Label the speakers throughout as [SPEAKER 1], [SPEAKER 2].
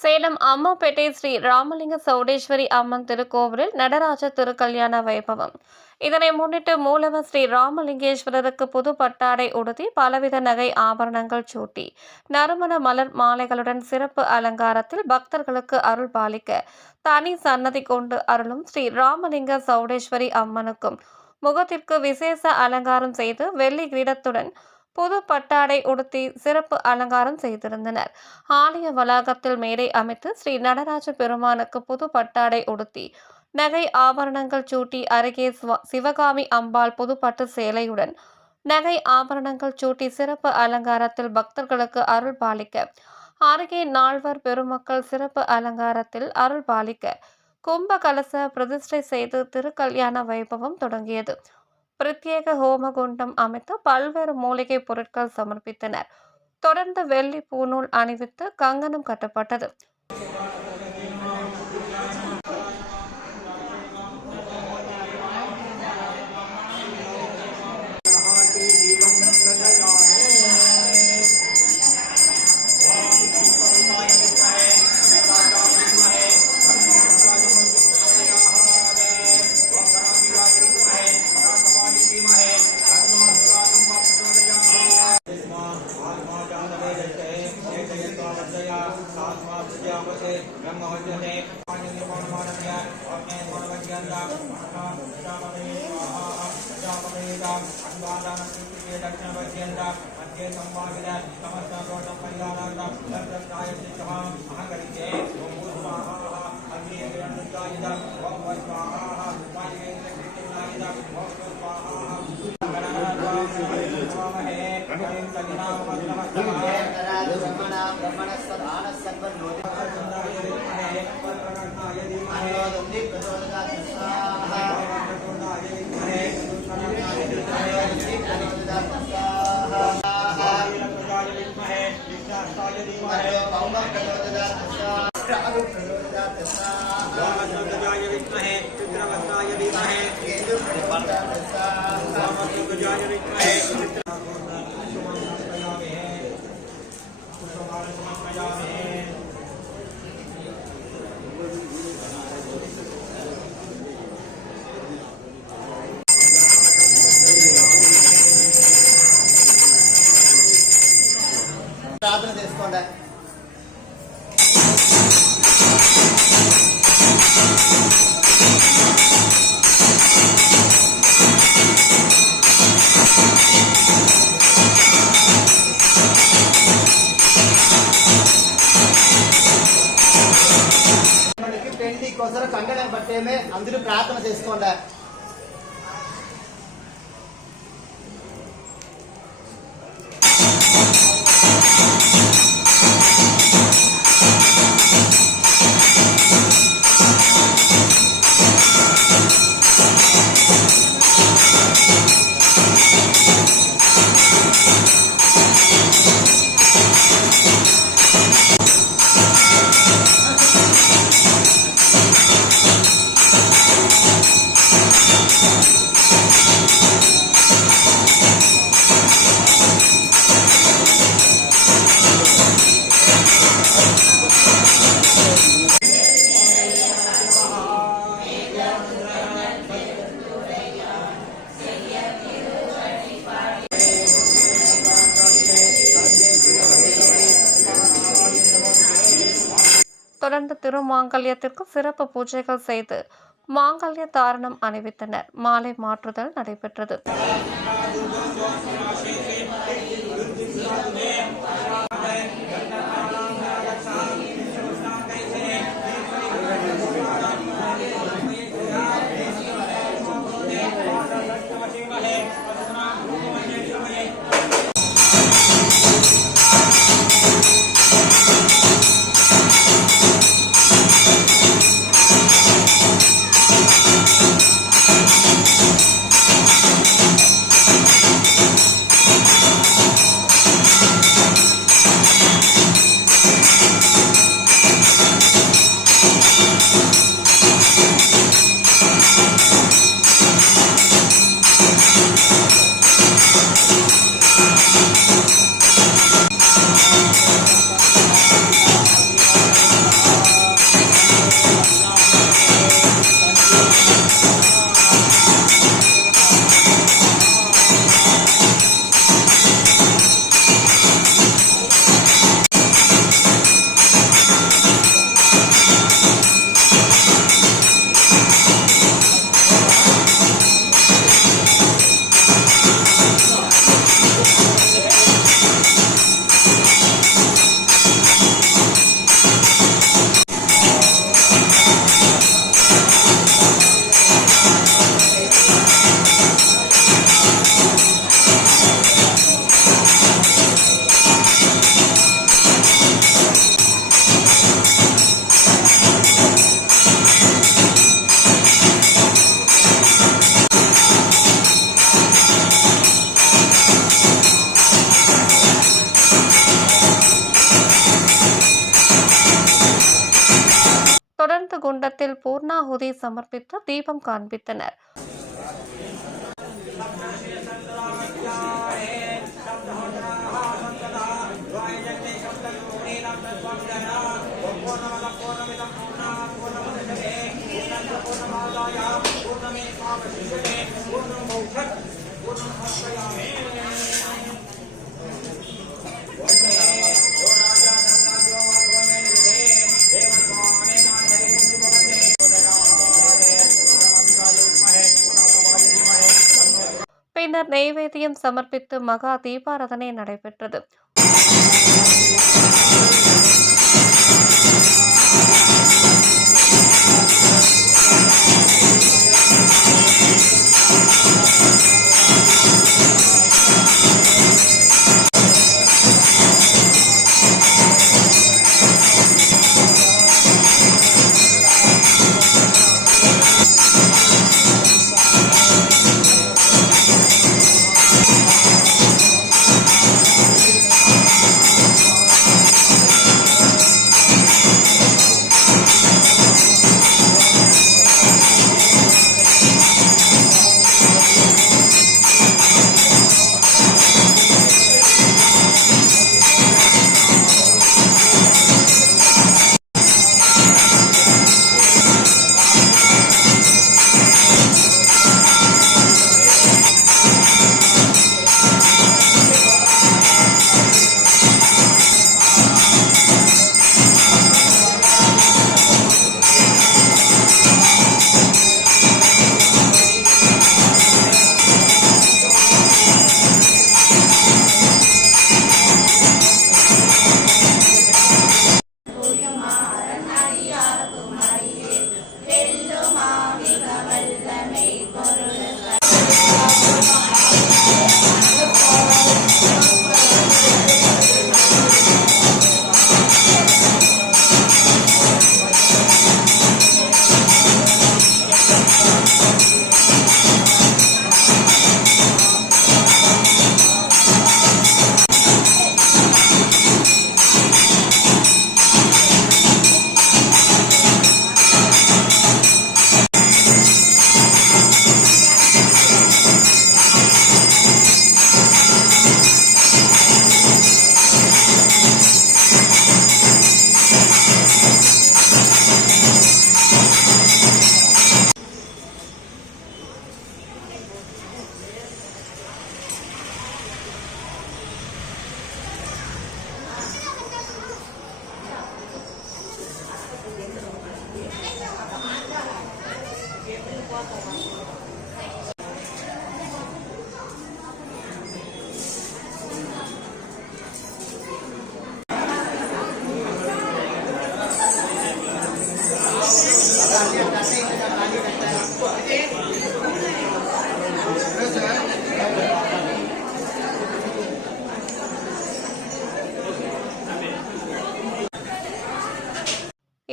[SPEAKER 1] சேலம் அம்மாப்பேட்டை ஸ்ரீ ராமலிங்க சௌடேஸ்வரி அம்மன் திருக்கோவிலில் நடராஜ திருக்கல்யாண வைபவம். இதனை முன்னிட்டு மூலவர் ஸ்ரீ ராமலிங்கேஸ்வரருக்கு புது பட்டாடை உடுத்தி பலவித நகை ஆபரணங்கள் சூட்டி நறுமண மலர் மாலைகளுடன் சிறப்பு அலங்காரத்தில் பக்தர்களுக்கு அருள் பாலிக்க தனி சன்னதி கொண்டு அருளும் ஸ்ரீ ராமலிங்க சௌடேஸ்வரி அம்மனுக்கும் முகத்திற்கு விசேஷ அலங்காரம் செய்து வெள்ளி கிரீடத்துடன் புது பட்டாடை உடுத்தி சிறப்பு அலங்காரம் செய்திருந்தனர். ஆலய வளாகத்தில் மேடை அமைத்து ஸ்ரீ நடராஜ பெருமானுக்கு புது பட்டாடை உடுத்தி நகை ஆபரணங்கள் சூட்டி அருகே சிவகாமி அம்பாள் புதுப்பட்டு சேலையுடன் நகை ஆபரணங்கள் சூட்டி சிறப்பு அலங்காரத்தில் பக்தர்களுக்கு அருள் பாலிக்க அருகே நால்வர் பெருமக்கள் சிறப்பு அலங்காரத்தில் அருள் பாலிக்க கும்ப கலச பிரதிஷ்டை செய்து திருக்கல்யாண வைபவம் தொடங்கியது. பிரத்யேக ஹோமகுண்டம் அமைத்து பல்வேறு மூலிகை பொருட்கள் சமர்ப்பித்தனர். தொடர்ந்து வெள்ளி பூநூல் அணிவித்து கங்கணம் கட்டப்பட்டது.
[SPEAKER 2] वामध्वजाय
[SPEAKER 3] ఉందా కోసం సంఘటన పట్టేమే అందరూ ప్రార్థన చేసుకోండి.
[SPEAKER 1] தொடர்ந்து திருமாங்கல்யத்திற்கு சிறப்பு பூஜைகள் செய்து மாங்கல்ய தாரணம் அணிவித்தனர். மாலை மாற்றுதல் நடைபெற்றது.
[SPEAKER 2] Thank you. பூர்ணாகுதி சமர்ப்பித்து தீபம் காண்பித்தனர். பின்னர் நெய்வேத்தியம் சமர்ப்பித்து மகா தீபாராதனை நடைபெற்றது.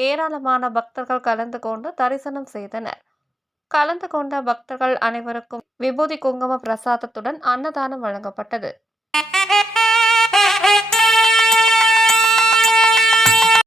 [SPEAKER 2] ஏராளமான பக்தர்கள் கலந்து கொண்டு தரிசனம் செய்தனர். கலந்து கொண்ட பக்தர்கள் அனைவருக்கும் விபூதி குங்கும பிரசாதத்துடன் அன்னதானம் வழங்கப்பட்டது.